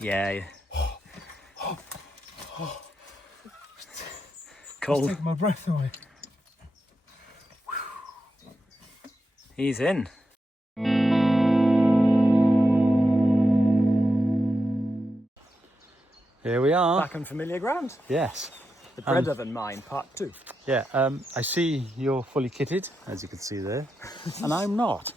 Yeah. Cold. It's taking my breath away. He's in. Here we are. Back on familiar ground. Yes. The bread oven mine, part 2. Yeah, I see you're fully kitted, as you can see there, and I'm not.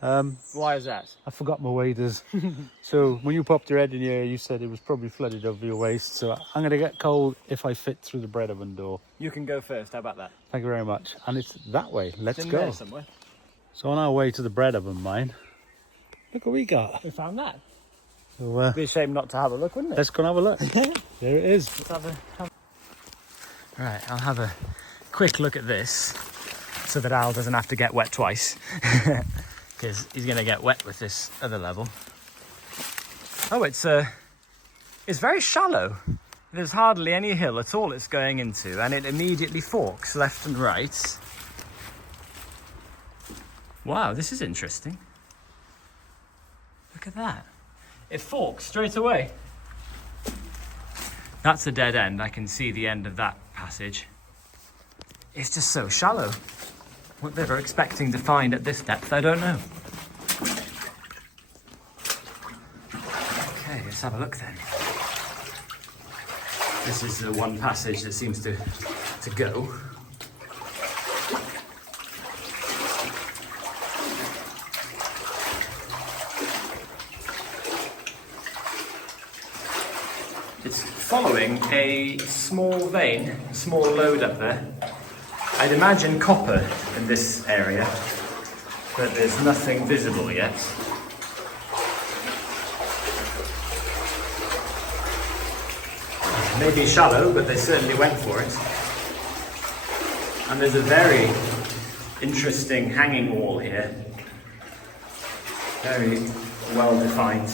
Why is that? I forgot my waders. So when you popped your head in here, you said it was probably flooded over your waist. So I'm going to get cold if I fit through the bread oven door. You can go first. How about that? Thank you very much. And it's that way. Let's It's in go. there somewhere. So on our way to the bread oven mine, look what we got. We found that. So, It'd be a shame not to have a look, wouldn't it? let's go and have a look. There it is. Let's have a... Right, I'll have a quick look at this so that Al doesn't have to get wet twice. Because he's going to get wet with this other level. Oh, it's very shallow. There's hardly any hill at all it's going into, and it immediately forks left and right. Wow, this is interesting. Look at that. It forks straight away. That's a dead end. I can see the end of that passage. It's just so shallow. What they were expecting to find at this depth, I don't know. Okay, let's have a look then. This is the one passage that seems to go. It's following a small vein, a small lode up there. I'd imagine copper in this area, but there's nothing visible yet. Maybe shallow, but they certainly went for it. And there's a very interesting hanging wall here. Very well defined.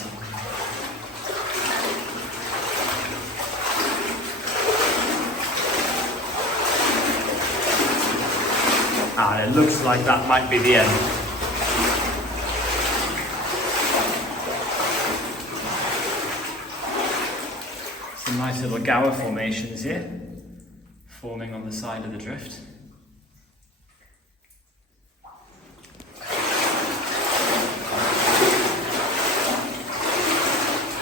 And it looks like that might be the end. Some nice little gower formations here, forming on the side of the drift.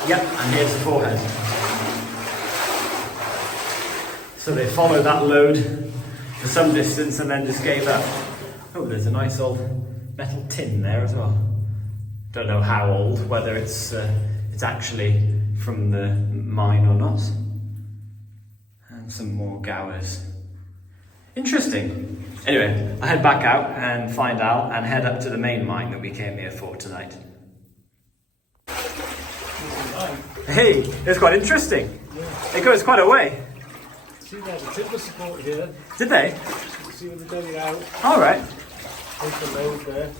Yep, and here's the forehead. So they follow that lode for some distance and then just gave up. Oh, there's a nice old metal tin there as well. Don't know how old, whether it's actually from the mine or not. And some more gowers. Interesting. Anyway, I'll head back out and find Al and head up to the main mine that we came here for tonight. Hey, it's quite interesting. Yeah. It goes quite a way. See there, the timber support here. Did they? See when they dug it out. All right. There's the load there.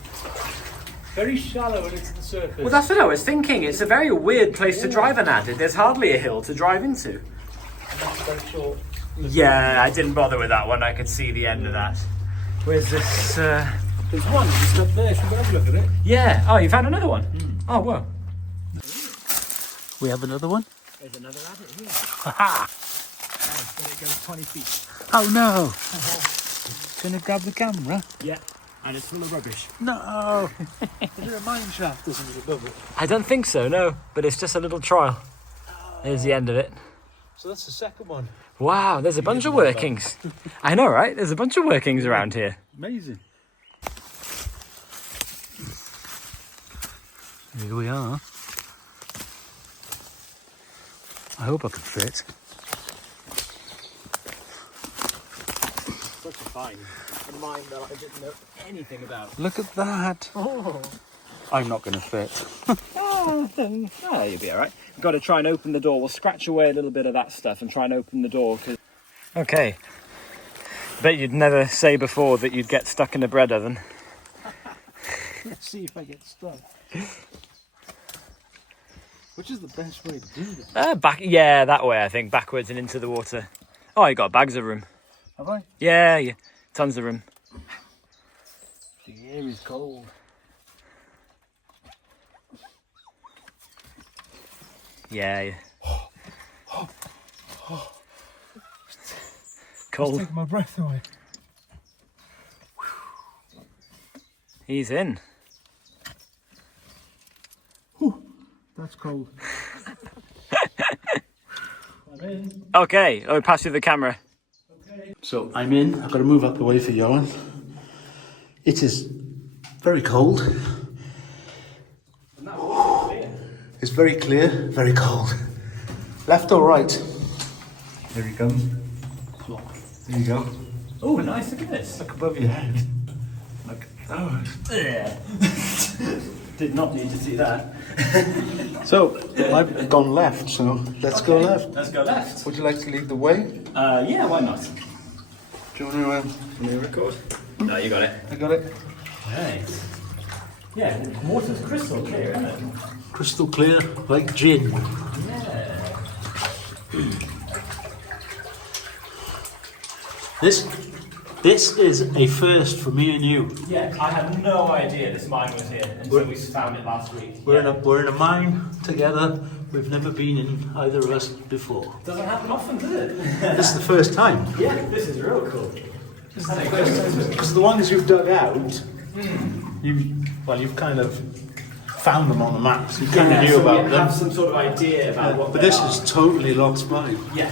Very shallow and into the surface. Well, that's what I was thinking. It's a very weird place to drive an at. There's hardly a hill to drive into. And that's very short. Yeah, I didn't bother with that one. I could see the end of that. Where's this? There's one just up there. Should we have a look at it? Yeah. Oh, you found another one? Oh, whoa. We have another one? There's another rabbit here. Ha-ha! Oh, but it goes 20 feet. Oh no! Gonna grab the camera? Yeah, and it's full of rubbish. No! Is there a mine shaft or something above it? I don't think so, no. But it's just a little trial. There's the end of it. So that's the second one. Wow, there's a bunch of workings. I know, right? There's a bunch of workings around here. Amazing. Here we are. I hope I can fit. Such a find. A mine that I didn't know anything about. Look at that. Oh. I'm not going to fit. Oh, you'll be all right. We've got to try and open the door. We'll scratch away a little bit of that stuff and try and open the door. Okay. Bet you'd never say before that you'd get stuck in a bread oven. Let's see if I get stuck. Which is the best way to do that? Yeah, that way I think. Backwards and into the water. Oh, you got bags of room. Have I? Yeah. Tons of room. The air is cold. Yeah. It's Cold. taking my breath away. He's in. Whew, that's cold. I'm in. Okay, I'll pass you the camera. Okay. So I'm in. I've got to move up the way for Ioan. It is very cold. It's very clear, very cold. Left or right? There he comes. There you go. Oh, nice, look at this. Look above your head. Look at those. Did not need to see that. So, I've gone left, so let's go left. Let's go left. Would you like to lead the way? Yeah, why not? Do you want to... Can you record? No, you got it. I got it. Nice. Yeah, water's crystal clear, isn't it? Crystal clear, like gin. Yeah. This is a first for me and you. Yeah, I had no idea this mine was here until we found it last week. We're in a mine together. We've never been in either of us before. Doesn't happen often, does it? This is the first time. Yeah, this is real cool. This is the first time. Because the ones you've dug out, you've kind of found them on the maps. You kind of knew about we them. have some sort of idea about what But they this are. is totally lost mine. Yeah.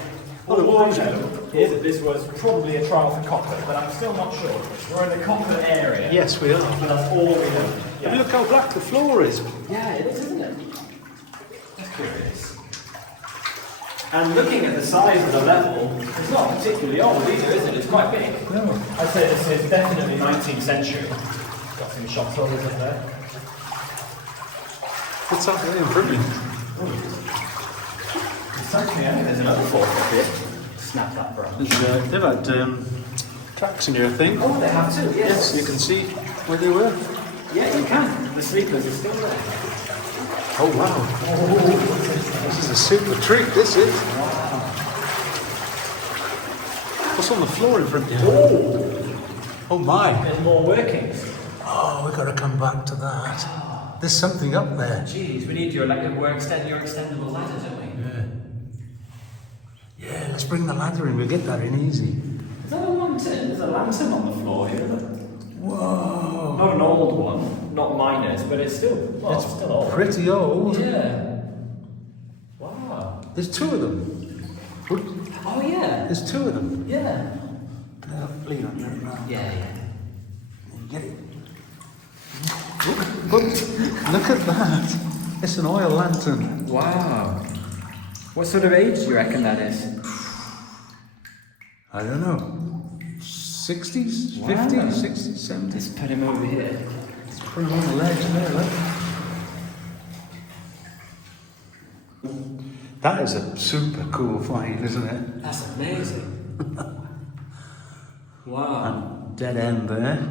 All I know is that this was probably a trial for copper, but I'm still not sure. We're in the copper area. Yes, we are. But that's all we know. Have you look how black the floor is? Yeah, it is, isn't it? That's curious. And looking at the size of the level, it's not particularly old either, is it? It's quite big. No. I'd say this is definitely 19th century. Got some shop holders up there. What's that there in front of you? There's another fork up here. Snap that branch. They've had tracks in your thing. Oh, they have too, yes. Yes, you can see where they were. Yeah, you can. The sleepers are still there. Oh wow. This is a super treat, this is. What's on the floor in front of you? Oh my. There's more workings. Oh, we've got to come back to that. There's something up there. Jeez, we need your extendable ladder, don't we? Yeah, let's bring the ladder in. We'll get that in easy. Is that a lantern? There's a lantern on the floor here, isn't it? Whoa. Not an old one, not miners, but it's still, it's still old. Pretty old. Yeah. Wow. There's two of them. Oh yeah. There's two of them. Yeah. Lean on your now. Yeah. Get it. Look at that. It's an oil lantern. Wow. What sort of age do you reckon that is? I don't know. 60s? Wow. 50s? 60s? 70s? Let's put him over here. Let's put him on the ledge there, look. That is a super cool find, isn't it? That's amazing. Wow. Dead end there.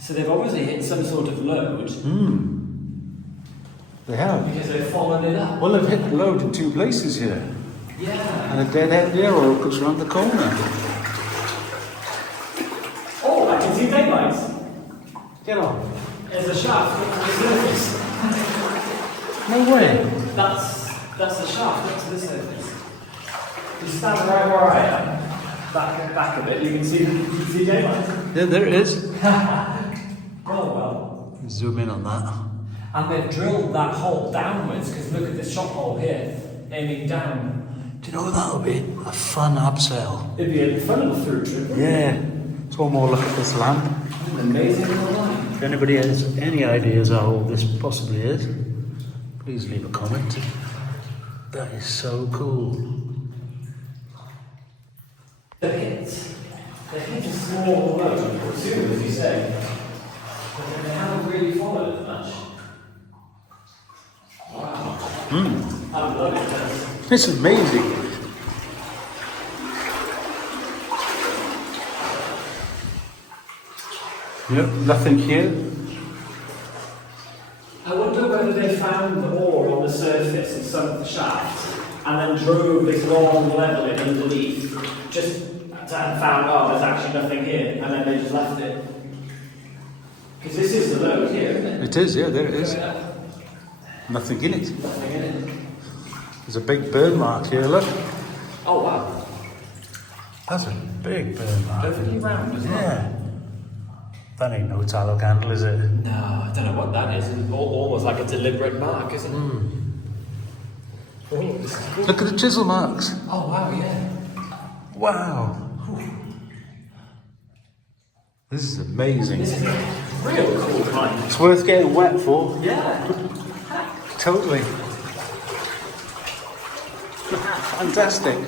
So they've obviously hit some sort of load. They have. Because they've followed it up. Well, they've hit the load in two places here. Yeah. And a dead end there, or it goes around the corner. Oh, I can see daylight. Get on. There's a shaft up to the surface. No way. That's the shaft up to the surface. You stand right where I am, back a bit, you can see daylight. Yeah, there it is. Well. Zoom in on that. And they've drilled that hole downwards, because look at this shot hole here, aiming down. Do you know what that'll be? A fun abseil. It'd be a fun little through trip. Yeah. Let's one more look at this lamp. An amazing little line. If anybody has any ideas how old this possibly is, please leave a comment. That is so cool. They've hit a small load, soon as you say, but they haven't really followed it much. Wow. I love it. It's amazing. Yep, nothing here. I wonder whether they found the ore on the surface of some of the shafts and then drove this long level in underneath, just and found, oh, there's actually nothing here, and then they just left it. Because this is the load here, isn't it? It is, yeah, there it is. Nothing in it. Nothing in it. There's a big burn mark here, look. Oh wow. That's a big burn mark. Perfectly round as well. Yeah. That ain't no tallow candle, is it? No, I don't know what that is. It's almost like a deliberate mark, isn't it? Oh, this is cool. Look at the chisel marks. Oh wow, yeah. Wow. This is amazing. This is a real cool find. It's worth getting wet for. Yeah. Totally. Fantastic.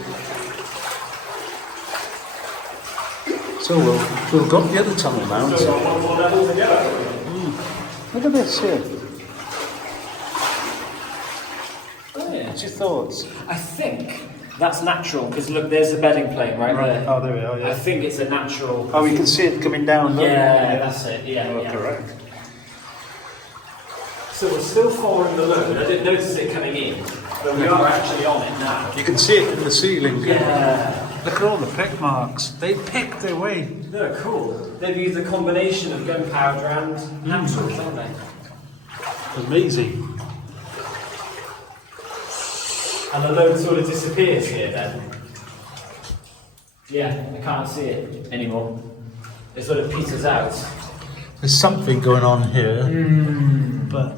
So we'll drop the other tunnel now. So one more level to go. Look at this here. Oh, yeah. What's your thoughts? I think that's natural because look, there's a bedding plane right there. Oh, there we are, yeah. I think it's a natural. Oh, you can see it coming down, look. Yeah, that's it. Yeah, Oh, yeah. correct. So we're still following the load. I didn't notice it coming in, but we are actually on it now. You can see it in the ceiling. Yeah. Look at all the pick marks. They picked their way. They're cool. They've used a combination of gunpowder and naturals, haven't they? Amazing. And the load sort of disappears here then. Yeah, I can't see it anymore. It sort of peters out. There's something going on here, but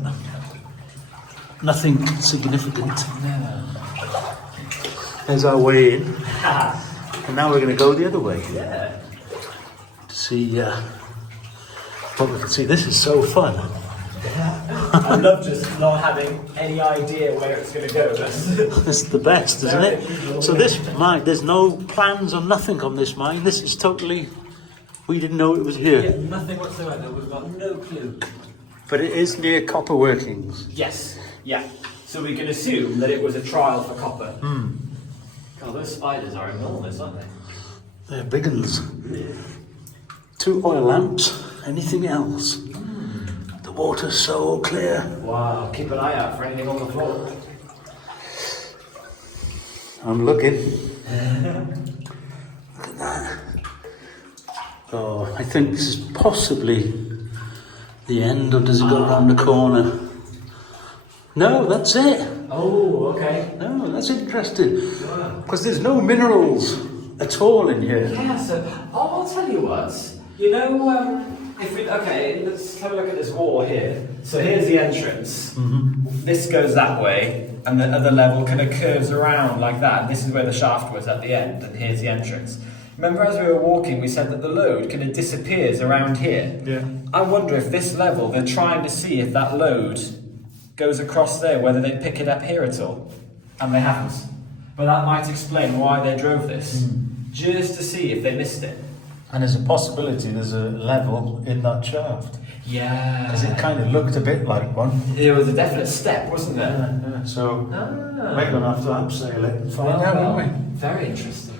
nothing significant. No. There's our way in, and now we're going to go the other way Yeah. to see what we can see. This is so fun. I love just not having any idea where it's going to go. This is the best, isn't it? So this mine, there's no plans or nothing on this mine. This is totally, we didn't know it was here. Yeah, nothing whatsoever. We've got no clue. But it is near copper workings. Yes. Yeah. So we can assume that it was a trial for copper. God, those spiders are enormous, aren't they? They're big uns. 2 oil lamps. Anything else? The water's so clear. Wow. Keep an eye out for anything on the floor. I'm looking. Look at that. Oh, I think this is possibly the end, or does it go around the corner? No, that's it. Oh, okay. No, that's interesting. Because there's no minerals at all in here. Yeah, so I'll tell you what. You know, if we okay, let's have a look at this wall here. So here's the entrance. This goes that way, and the other level kind of curves around like that. This is where the shaft was at the end, and here's the entrance. Remember, as we were walking, we said that the load kind of disappears around here. Yeah. I wonder if this level, they're trying to see if that load goes across there, whether they pick it up here at all, and they haven't. But that might explain why they drove this, just to see if they missed it. And there's a possibility there's a level in that shaft. Yeah. Because it kind of looked a bit like one. There was a definite step, wasn't there? Yeah. So Ah. we're going to have to abseil it and find out, aren't we? Very interesting.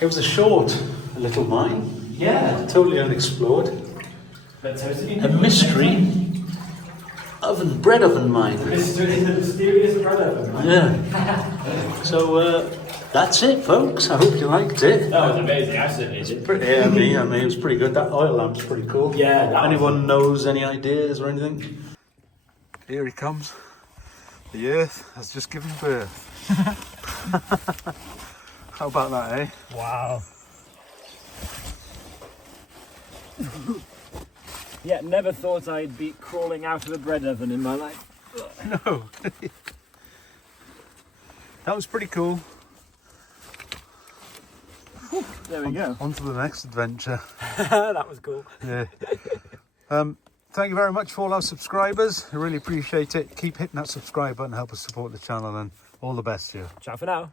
It was a short little mine. Yeah. Totally unexplored. But totally A mystery bread oven mine. Mystery, the mysterious bread oven. Yeah. So that's it, folks. I hope you liked it. That was amazing. I certainly did. Yeah, I mean, it was pretty good. That oil lamp's pretty cool. Yeah, that Anyone knows any ideas or anything? Here he comes. The Earth has just given birth. How about that, eh? Wow. Yeah, never thought I'd be crawling out of a bread oven in my life. No. That was pretty cool. There we go. On to the next adventure. That was cool. Yeah. Thank you very much for all our subscribers. I really appreciate it. Keep hitting that subscribe button, help us support the channel, and all the best to you. Ciao for now.